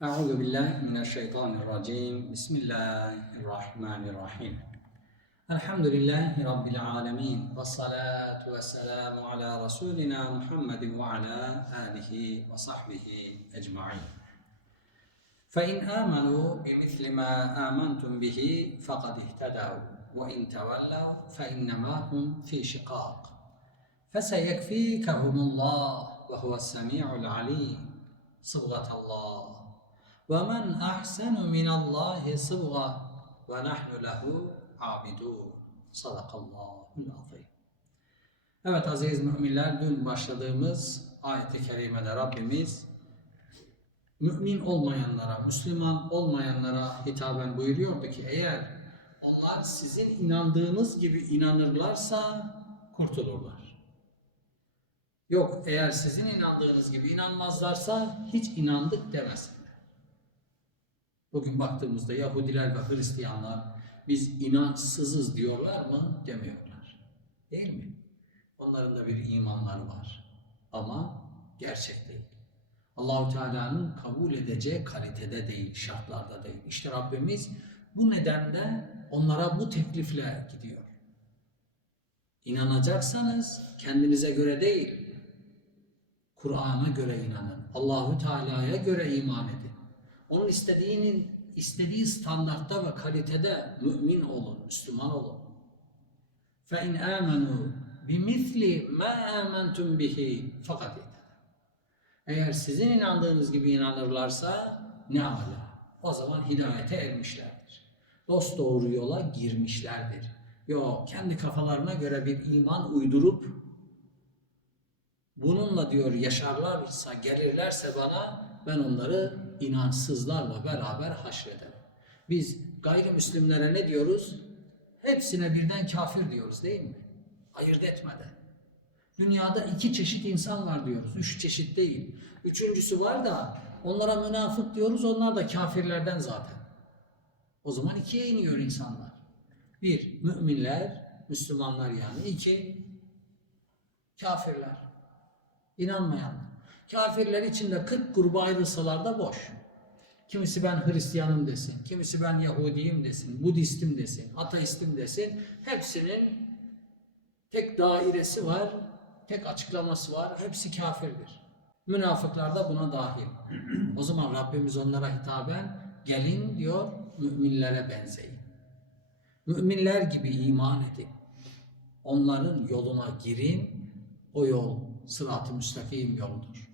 أعوذ بالله من الشيطان الرجيم. بسم الله الرحمن الرحيم. الحمد لله رب العالمين والصلاة والسلام على رسولنا محمد وعلى آله وصحبه أجمعين. فإن آمنوا بمثل ما آمنتم به فقد اهتدوا وإن تولوا فإنما هم في شقاق. فسيكفيكهم الله وهو السميع العليم. صبغة الله. ومن أحسن من الله صبغة ونحن له عابدون صدق الله العظيم Evet aziz müminler dün başladığımız ayet-i kerimede Rabbimiz mümin olmayanlara, Müslüman olmayanlara hitaben buyuruyordu ki eğer onlar sizin inandığınız gibi inanırlarsa kurtulurlar. Yok eğer sizin inandığınız gibi inanmazlarsa hiç inandık demesinler. Bugün baktığımızda Yahudiler ve Hristiyanlar biz inançsızız diyorlar mı? Demiyorlar. Değil mi? Onların da bir imanları var. Ama gerçek değil. Allahu Teala'nın kabul edeceği kalitede değil, şartlarda değil. İşte Rabbimiz bu nedenle onlara bu teklifle gidiyor. İnanacaksanız kendinize göre değil, Kur'an'a göre inanın. Allahu Teala'ya göre iman edin onun istediğinin istediği standartta ve kalitede mümin olun, Müslüman olun. Fe in amenu bimisli ma amantum bihi fakat Eğer sizin inandığınız gibi inanırlarsa ne ala. O zaman hidayete ermişlerdir. Dost doğru yola girmişlerdir. Yok kendi kafalarına göre bir iman uydurup bununla diyor yaşarlarsa gelirlerse bana ben onları inançsızlarla beraber haşrederim. Biz gayrimüslimlere ne diyoruz? Hepsine birden kafir diyoruz değil mi? Ayırt etmeden. Dünyada iki çeşit insan var diyoruz. Üç çeşit değil. Üçüncüsü var da onlara münafık diyoruz. Onlar da kafirlerden zaten. O zaman ikiye iniyor insanlar. Bir, müminler, Müslümanlar yani. İki, kafirler. İnanmayanlar. Kafirler içinde 40 gruba ayrılsalar da boş. Kimisi ben Hristiyanım desin, kimisi ben Yahudiyim desin, Budistim desin, ateistim desin. Hepsinin tek dairesi var, tek açıklaması var. Hepsi kafirdir. Münafıklar da buna dahil. o zaman Rabbimiz onlara hitaben gelin diyor müminlere benzeyin. Müminler gibi iman edin. Onların yoluna girin. O yol sırat-ı müstakim yoludur.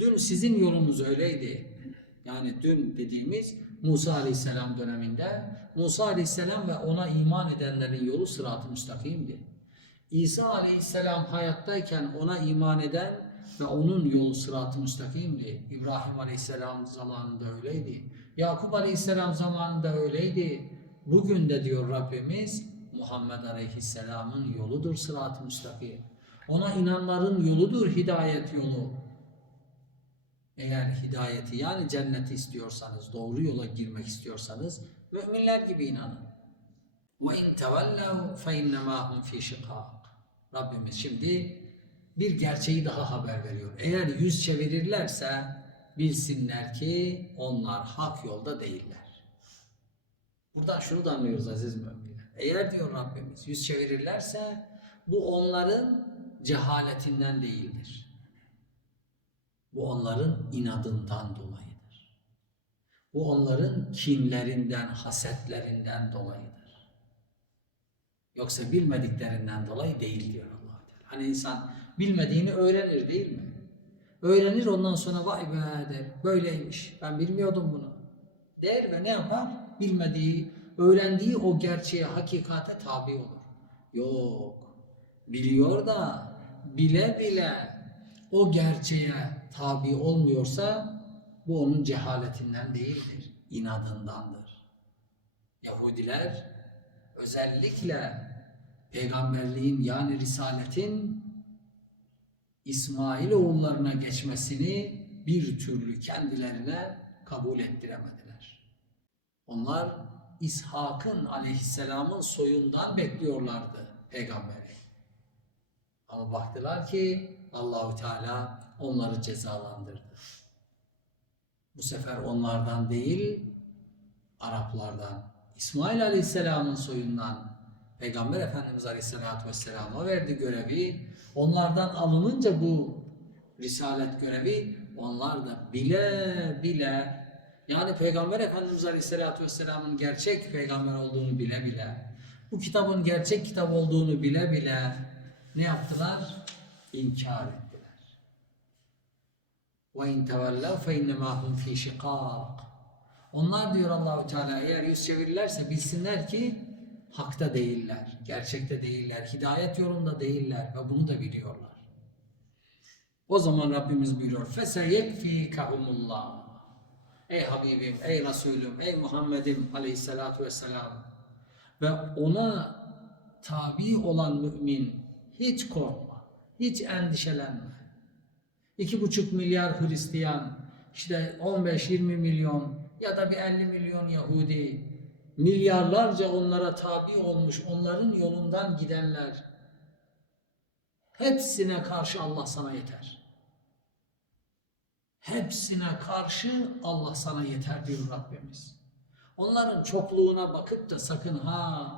Dün sizin yolunuz öyleydi. Yani dün dediğimiz Musa Aleyhisselam döneminde Musa Aleyhisselam ve ona iman edenlerin yolu sırat-ı müstakimdi. İsa Aleyhisselam hayattayken ona iman eden ve onun yolu sırat-ı müstakimdi. İbrahim Aleyhisselam zamanında öyleydi. Yakup Aleyhisselam zamanında öyleydi. Bugün de diyor Rabbimiz Muhammed Aleyhisselam'ın yoludur sırat-ı müstakim. Ona inanların yoludur hidayet yolu Eğer hidayeti yani cenneti istiyorsanız, doğru yola girmek istiyorsanız müminler gibi inanın. وَاِنْ تَوَلَّوْا فَاِنَّمَا هُمْ ف۪ي شِقَاقٍ Rabbimiz şimdi bir gerçeği daha haber veriyor. Eğer yüz çevirirlerse bilsinler ki onlar hak yolda değiller. Buradan şunu da anlıyoruz aziz müminler. Eğer diyor Rabbimiz yüz çevirirlerse bu onların cehaletinden değildir. Bu onların inadından dolayıdır. Bu onların kinlerinden, hasetlerinden dolayıdır. Yoksa bilmediklerinden dolayı değil diyor allah Teala. Hani insan bilmediğini öğrenir değil mi? Öğrenir ondan sonra vay be der. Böyleymiş. Ben bilmiyordum bunu. Der ve ne yapar? Bilmediği, öğrendiği o gerçeğe, hakikate tabi olur. Yok. Biliyor da bile bile o gerçeğe tabi olmuyorsa bu onun cehaletinden değildir, inadındandır. Yahudiler özellikle peygamberliğin yani risaletin İsmail oğullarına geçmesini bir türlü kendilerine kabul ettiremediler. Onlar İshak'ın aleyhisselamın soyundan bekliyorlardı peygamberi. Ama baktılar ki Allahu Teala onları cezalandırdı. Bu sefer onlardan değil, Araplardan, İsmail Aleyhisselam'ın soyundan Peygamber Efendimiz Aleyhisselatü Vesselam'a verdi görevi. Onlardan alınınca bu risalet görevi onlar da bile bile yani Peygamber Efendimiz Aleyhisselatü Vesselam'ın gerçek peygamber olduğunu bile bile bu kitabın gerçek kitap olduğunu bile bile ne yaptılar? inkar ettiler. Ve in tevellav fe innemâ hum fî şikâk. Onlar diyor Allahu Teala eğer yüz çevirirlerse bilsinler ki hakta değiller, gerçekte değiller, hidayet yolunda değiller ve bunu da biliyorlar. O zaman Rabbimiz buyuruyor. Feseyekfikahumullah. Ey Habibim, ey Resulüm, ey Muhammed'im aleyhissalatu vesselam. Ve ona tabi olan mümin hiç korkmaz hiç endişelenme. İki buçuk milyar Hristiyan, işte 15-20 milyon ya da bir 50 milyon Yahudi, milyarlarca onlara tabi olmuş, onların yolundan gidenler, hepsine karşı Allah sana yeter. Hepsine karşı Allah sana yeter diyor Rabbimiz. Onların çokluğuna bakıp da sakın ha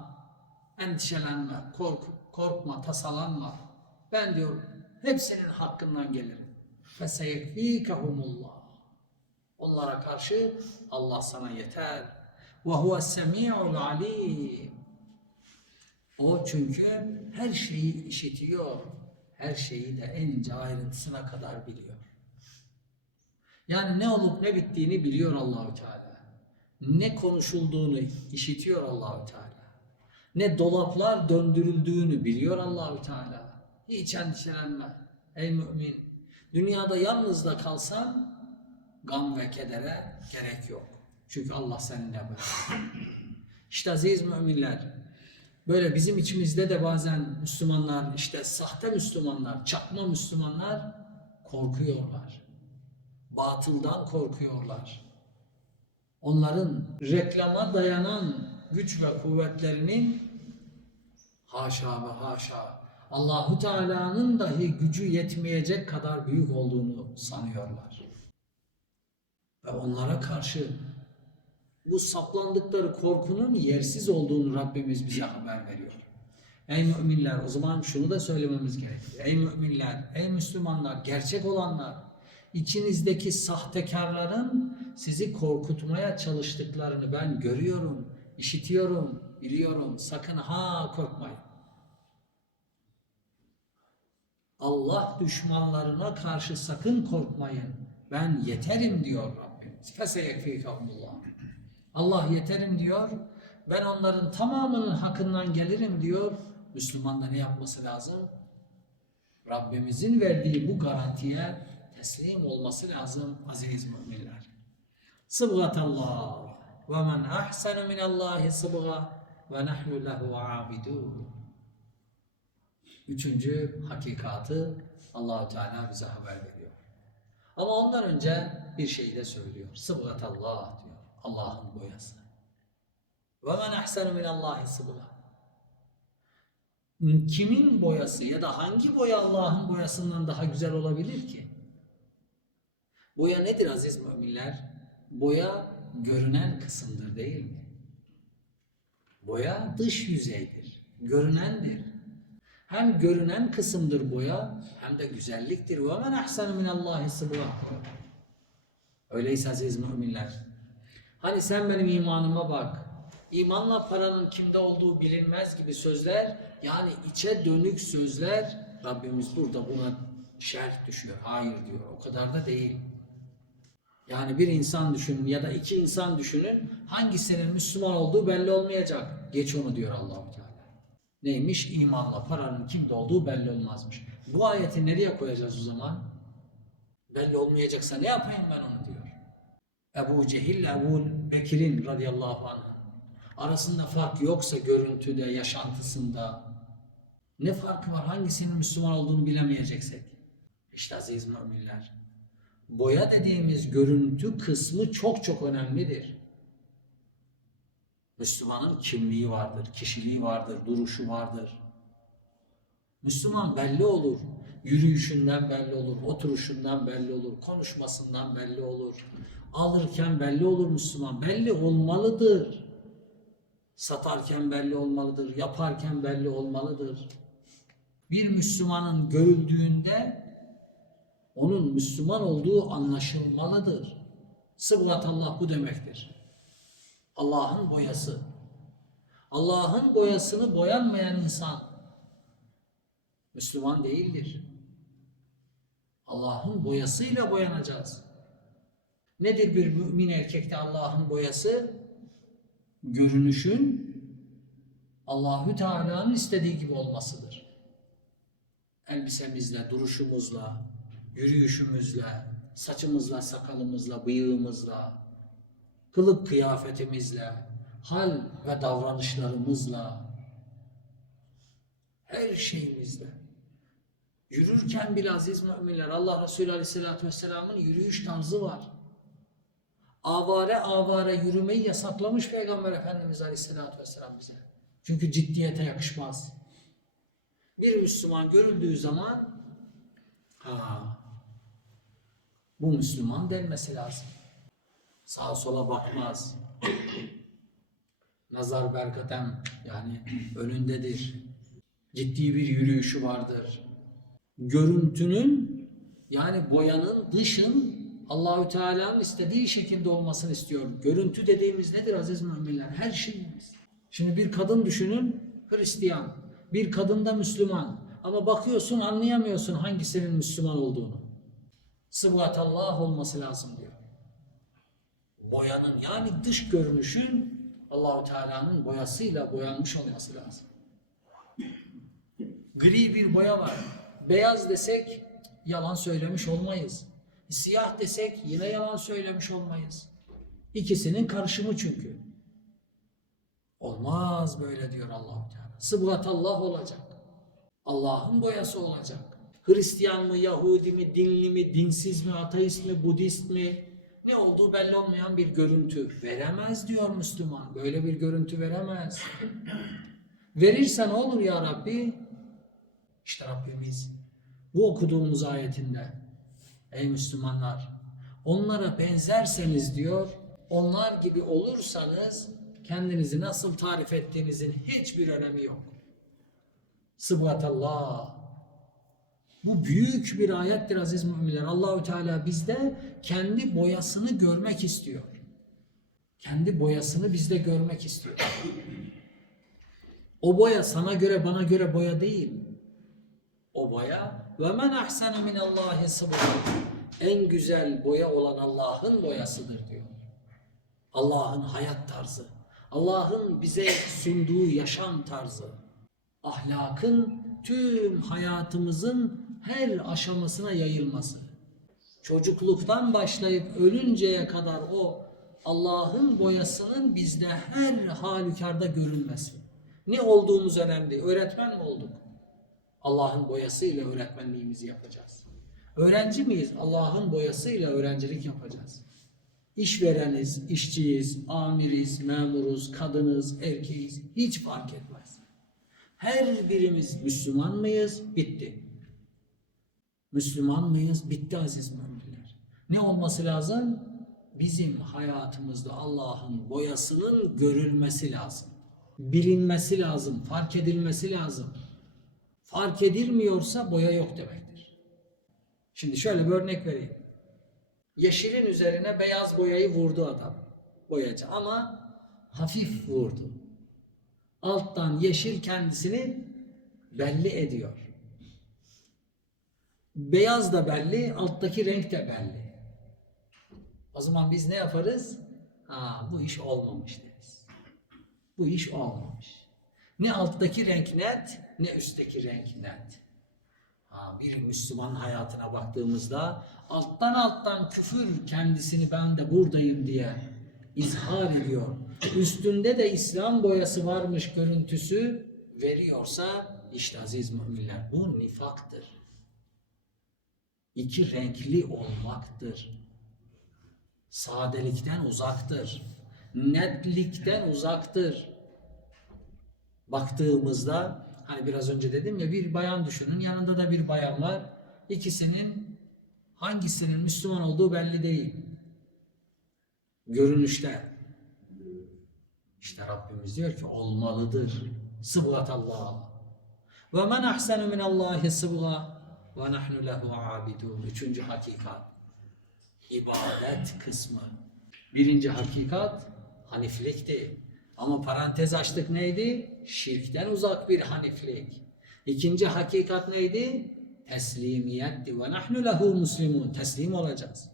endişelenme, kork, korkma, tasalanma. Ben diyor hepsinin hakkından gelirim. Feseyekfikahumullah. Onlara karşı Allah sana yeter. Ve huves semi'ul alim. O çünkü her şeyi işitiyor. Her şeyi de en ince ayrıntısına kadar biliyor. Yani ne olup ne bittiğini biliyor Allahü Teala. Ne konuşulduğunu işitiyor Allahü Teala. Ne dolaplar döndürüldüğünü biliyor Allahü Teala. Hiç endişelenme ey mümin. Dünyada yalnız da kalsan gam ve kedere gerek yok. Çünkü Allah seninle beraber. İşte aziz müminler, böyle bizim içimizde de bazen Müslümanlar, işte sahte Müslümanlar, çakma Müslümanlar korkuyorlar. Batıldan korkuyorlar. Onların reklama dayanan güç ve kuvvetlerinin haşa ve haşa Allahu Teala'nın dahi gücü yetmeyecek kadar büyük olduğunu sanıyorlar. Ve onlara karşı bu saplandıkları korkunun yersiz olduğunu Rabbimiz bize haber veriyor. Ey müminler o zaman şunu da söylememiz gerekiyor. Ey müminler, ey Müslümanlar, gerçek olanlar, içinizdeki sahtekarların sizi korkutmaya çalıştıklarını ben görüyorum, işitiyorum, biliyorum. Sakın ha korkmayın. Allah düşmanlarına karşı sakın korkmayın. Ben yeterim diyor Rabbimiz. Feseyekfikahumullah. Allah yeterim diyor. Ben onların tamamının hakkından gelirim diyor. Müslüman da ne yapması lazım? Rabbimizin verdiği bu garantiye teslim olması lazım aziz müminler. Sıbgatallah ve men ahsenu minallahi sıbga ve nahnu lehu abidun. Üçüncü hakikatı Allahu Teala bize haber veriyor. Ama ondan önce bir şey de söylüyor. Sıbgatallah diyor. Allah'ın boyası. Ve men ahsenu minallahi sıbga. Kimin boyası ya da hangi boya Allah'ın boyasından daha güzel olabilir ki? Boya nedir aziz müminler? Boya görünen kısımdır değil mi? Boya dış yüzeydir, görünendir. Hem görünen kısımdır boya hem de güzelliktir. Ve men ahsenu minallahi sıbga. Öyleyse aziz müminler. Hani sen benim imanıma bak. İmanla paranın kimde olduğu bilinmez gibi sözler yani içe dönük sözler Rabbimiz burada buna şerh düşüyor. Hayır diyor. O kadar da değil. Yani bir insan düşünün ya da iki insan düşünün hangisinin Müslüman olduğu belli olmayacak. Geç onu diyor Allahu Teala. Neymiş? İmanla paranın kimde olduğu belli olmazmış. Bu ayeti nereye koyacağız o zaman? Belli olmayacaksa ne yapayım ben onu diyor. Ebu Cehil Ebu Bekir'in radıyallahu anh arasında fark yoksa görüntüde, yaşantısında ne farkı var? Hangisinin Müslüman olduğunu bilemeyeceksek. İşte aziz müminler. Boya dediğimiz görüntü kısmı çok çok önemlidir. Müslümanın kimliği vardır, kişiliği vardır, duruşu vardır. Müslüman belli olur. Yürüyüşünden belli olur, oturuşundan belli olur, konuşmasından belli olur. Alırken belli olur Müslüman. Belli olmalıdır. Satarken belli olmalıdır. Yaparken belli olmalıdır. Bir Müslümanın görüldüğünde onun Müslüman olduğu anlaşılmalıdır. Sıbgat Allah bu demektir. Allah'ın boyası. Allah'ın boyasını boyanmayan insan Müslüman değildir. Allah'ın boyasıyla boyanacağız. Nedir bir mümin erkekte Allah'ın boyası? Görünüşün Allahü Teala'nın istediği gibi olmasıdır. Elbisemizle, duruşumuzla, yürüyüşümüzle, saçımızla, sakalımızla, bıyığımızla, kılık kıyafetimizle, hal ve davranışlarımızla, her şeyimizle. Yürürken bile aziz müminler Allah Resulü Aleyhisselatü Vesselam'ın yürüyüş tarzı var. Avare avare yürümeyi yasaklamış Peygamber Efendimiz Aleyhisselatü Vesselam bize. Çünkü ciddiyete yakışmaz. Bir Müslüman görüldüğü zaman ha, bu Müslüman denmesi lazım. Sağa sola bakmaz. Nazar berkatem yani önündedir. Ciddi bir yürüyüşü vardır. Görüntünün yani boyanın dışın Allahü Teala'nın istediği şekilde olmasını istiyorum. Görüntü dediğimiz nedir aziz müminler? Her şeyimiz. Şimdi bir kadın düşünün Hristiyan, bir kadın da Müslüman. Ama bakıyorsun anlayamıyorsun hangisinin Müslüman olduğunu. Sıbgat Allah olması lazım diyor. Boyanın yani dış görünüşün Allahu Teala'nın boyasıyla boyanmış olması lazım. Gri bir boya var. Beyaz desek yalan söylemiş olmayız. Siyah desek yine yalan söylemiş olmayız. İkisinin karışımı çünkü. Olmaz böyle diyor Allahu Teala. Sıbgat Allah olacak. Allah'ın boyası olacak. Hristiyan mı, Yahudi mi, dinli mi, dinsiz mi, ateist mi, Budist mi? Ne olduğu belli olmayan bir görüntü veremez diyor Müslüman. Böyle bir görüntü veremez. Verirse ne olur ya Rabbi? İşte Rabbimiz bu okuduğumuz ayetinde ey Müslümanlar onlara benzerseniz diyor onlar gibi olursanız kendinizi nasıl tarif ettiğinizin hiçbir önemi yok. Sıbgatallah. Bu büyük bir ayettir aziz müminler. Allahü Teala bizde kendi boyasını görmek istiyor. Kendi boyasını bizde görmek istiyor. O boya sana göre bana göre boya değil. O boya ve men ahsenu min Allahi. En güzel boya olan Allah'ın boyasıdır diyor. Allah'ın hayat tarzı. Allah'ın bize sunduğu yaşam tarzı. Ahlakın tüm hayatımızın her aşamasına yayılması. Çocukluktan başlayıp ölünceye kadar o Allah'ın boyasının bizde her halükarda görünmesi. Ne olduğumuz önemli. Öğretmen mi olduk? Allah'ın boyasıyla öğretmenliğimizi yapacağız. Öğrenci miyiz? Allah'ın boyasıyla öğrencilik yapacağız. İşvereniz, işçiyiz, amiriz, memuruz, kadınız, erkeğiz hiç fark etmez. Her birimiz Müslüman mıyız? Bitti. Müslüman mıyız? Bitti aziz müminler. Ne olması lazım? Bizim hayatımızda Allah'ın boyasının görülmesi lazım. Bilinmesi lazım, fark edilmesi lazım. Fark edilmiyorsa boya yok demektir. Şimdi şöyle bir örnek vereyim. Yeşilin üzerine beyaz boyayı vurdu adam. Boyacı ama hafif vurdu. Alttan yeşil kendisini belli ediyor. Beyaz da belli, alttaki renk de belli. O zaman biz ne yaparız? Ha, bu iş olmamış deriz. Bu iş olmamış. Ne alttaki renk net, ne üstteki renk net. Ha, bir Müslüman hayatına baktığımızda alttan alttan küfür kendisini ben de buradayım diye izhar ediyor. Üstünde de İslam boyası varmış görüntüsü veriyorsa işte aziz müminler bu nifaktır. İki renkli olmaktır. Sadelikten uzaktır. Netlikten uzaktır. Baktığımızda hani biraz önce dedim ya bir bayan düşünün yanında da bir bayan var. İkisinin hangisinin Müslüman olduğu belli değil. görünüşte. İşte Rabbimiz diyor ki olmalıdır. Sıbgat Allah. Ve men ahsenu min Allahi sıbga ve nahnu lehu abidun. Üçüncü hakikat. İbadet kısmı. Birinci hakikat haniflikti. Ama parantez açtık neydi? Şirkten uzak bir haniflik. İkinci hakikat neydi? Teslimiyetti. Ve nahnu lehu muslimun. Teslim olacağız.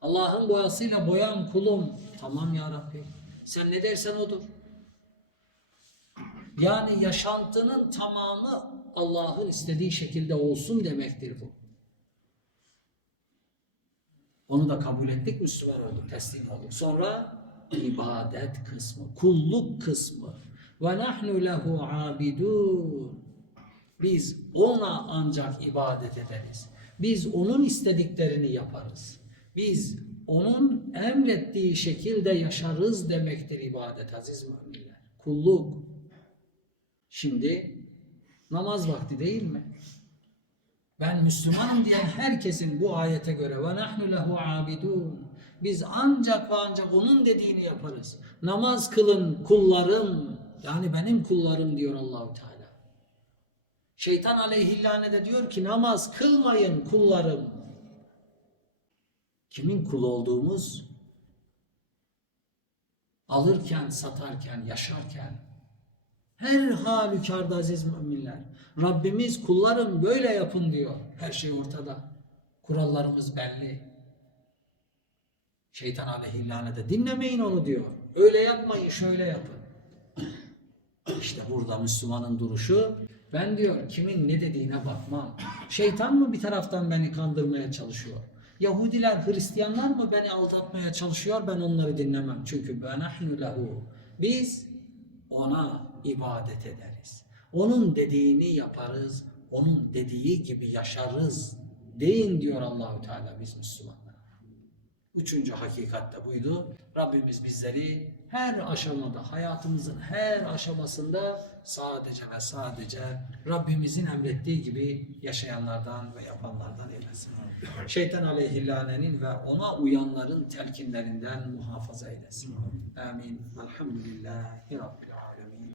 Allah'ın boyasıyla boyan kulum. Tamam ya Rabbi. Sen ne dersen odur. Yani yaşantının tamamı Allah'ın istediği şekilde olsun demektir bu. Onu da kabul ettik, Müslüman olduk, teslim olduk. Sonra ibadet kısmı, kulluk kısmı. Ve nahnu lehu abidun. Biz ona ancak ibadet ederiz. Biz onun istediklerini yaparız. Biz onun emrettiği şekilde yaşarız demektir ibadet aziz müminler. Kulluk. Şimdi namaz vakti değil mi? Ben Müslümanım diyen herkesin bu ayete göre ve nahnu lehu abidun. Biz ancak ve ancak onun dediğini yaparız. Namaz kılın kullarım. Yani benim kullarım diyor Allahu Teala. Şeytan aleyhillâne de diyor ki namaz kılmayın kullarım. Kimin kulu olduğumuz alırken, satarken, yaşarken her halükarda aziz müminler. Rabbimiz kullarım böyle yapın diyor. Her şey ortada. Kurallarımız belli. Şeytan aleyhillâne de dinlemeyin onu diyor. Öyle yapmayın, şöyle yapın. İşte burada Müslümanın duruşu ben diyor kimin ne dediğine bakmam. Şeytan mı bir taraftan beni kandırmaya çalışıyor? Yahudiler, Hristiyanlar mı beni aldatmaya çalışıyor? Ben onları dinlemem. Çünkü ben nahnu lehu. Biz ona ibadet ederiz. Onun dediğini yaparız. Onun dediği gibi yaşarız. Deyin diyor Allahu Teala biz Müslümanlar. Üçüncü hakikat de buydu. Rabbimiz bizleri her aşamada, hayatımızın her aşamasında sadece ve sadece Rabbimizin emrettiği gibi yaşayanlardan ve yapanlardan eylesin. Şeytan aleyhillanenin ve ona uyanların telkinlerinden muhafaza eylesin. Amin. Elhamdülillahi Rabbil.